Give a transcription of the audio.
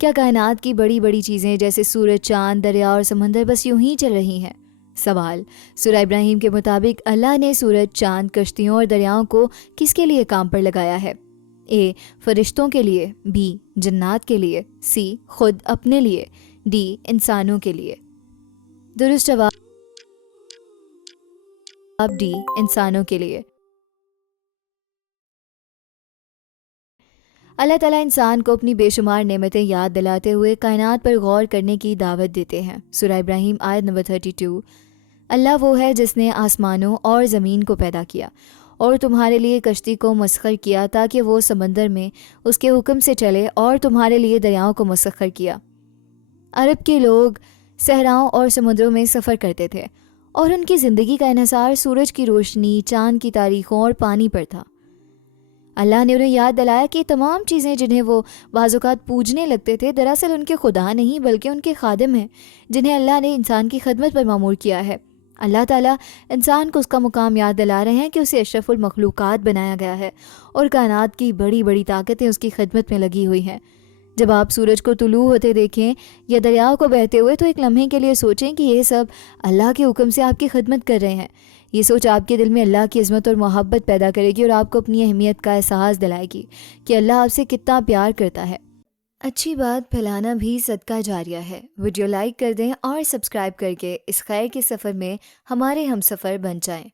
کیا کائنات کی بڑی بڑی چیزیں جیسے سورج، چاند، دریا اور سمندر بس یوں ہی چل رہی ہیں؟ سوال: سورہ ابراہیم کے مطابق اللہ نے سورج، چاند، کشتیوں اور دریاؤں کو کس کے لیے کام پر لگایا ہے؟ اے فرشتوں کے لیے، بی جنات کے لیے، سی خود اپنے لیے، ڈی انسانوں کے لیے۔ درست جواب ڈی انسانوں کے لیے۔ اللہ تعالیٰ انسان کو اپنی بے شمار نعمتیں یاد دلاتے ہوئے کائنات پر غور کرنے کی دعوت دیتے ہیں۔ سورہ ابراہیم آیت نمبر 32: اللہ وہ ہے جس نے آسمانوں اور زمین کو پیدا کیا اور تمہارے لیے کشتی کو مسخر کیا تاکہ وہ سمندر میں اس کے حکم سے چلے، اور تمہارے لیے دریاؤں کو مسخر کیا۔ عرب کے لوگ صحراؤں اور سمندروں میں سفر کرتے تھے اور ان کی زندگی کا انحصار سورج کی روشنی، چاند کی تاریخوں اور پانی پر تھا۔ اللہ نے انہیں یاد دلایا کہ تمام چیزیں جنہیں وہ بعض اوقات پوجنے لگتے تھے دراصل ان کے خدا نہیں بلکہ ان کے خادم ہیں، جنہیں اللہ نے انسان کی خدمت پر مامور کیا ہے۔ اللہ تعالیٰ انسان کو اس کا مقام یاد دلا رہے ہیں کہ اسے اشرف المخلوقات بنایا گیا ہے اور کائنات کی بڑی بڑی طاقتیں اس کی خدمت میں لگی ہوئی ہیں۔ جب آپ سورج کو طلوع ہوتے دیکھیں یا دریاؤں کو بہتے ہوئے تو ایک لمحے کے لیے سوچیں کہ یہ سب اللہ کے حکم سے آپ کی خدمت کر رہے ہیں۔ یہ سوچ آپ کے دل میں اللہ کی عظمت اور محبت پیدا کرے گی اور آپ کو اپنی اہمیت کا احساس دلائے گی کہ اللہ آپ سے کتنا پیار کرتا ہے۔ اچھی بات پھیلانا بھی صدقہ جاریہ ہے۔ ویڈیو لائک کر دیں اور سبسکرائب کر کے اس خیر کے سفر میں ہمارے ہم سفر بن جائیں۔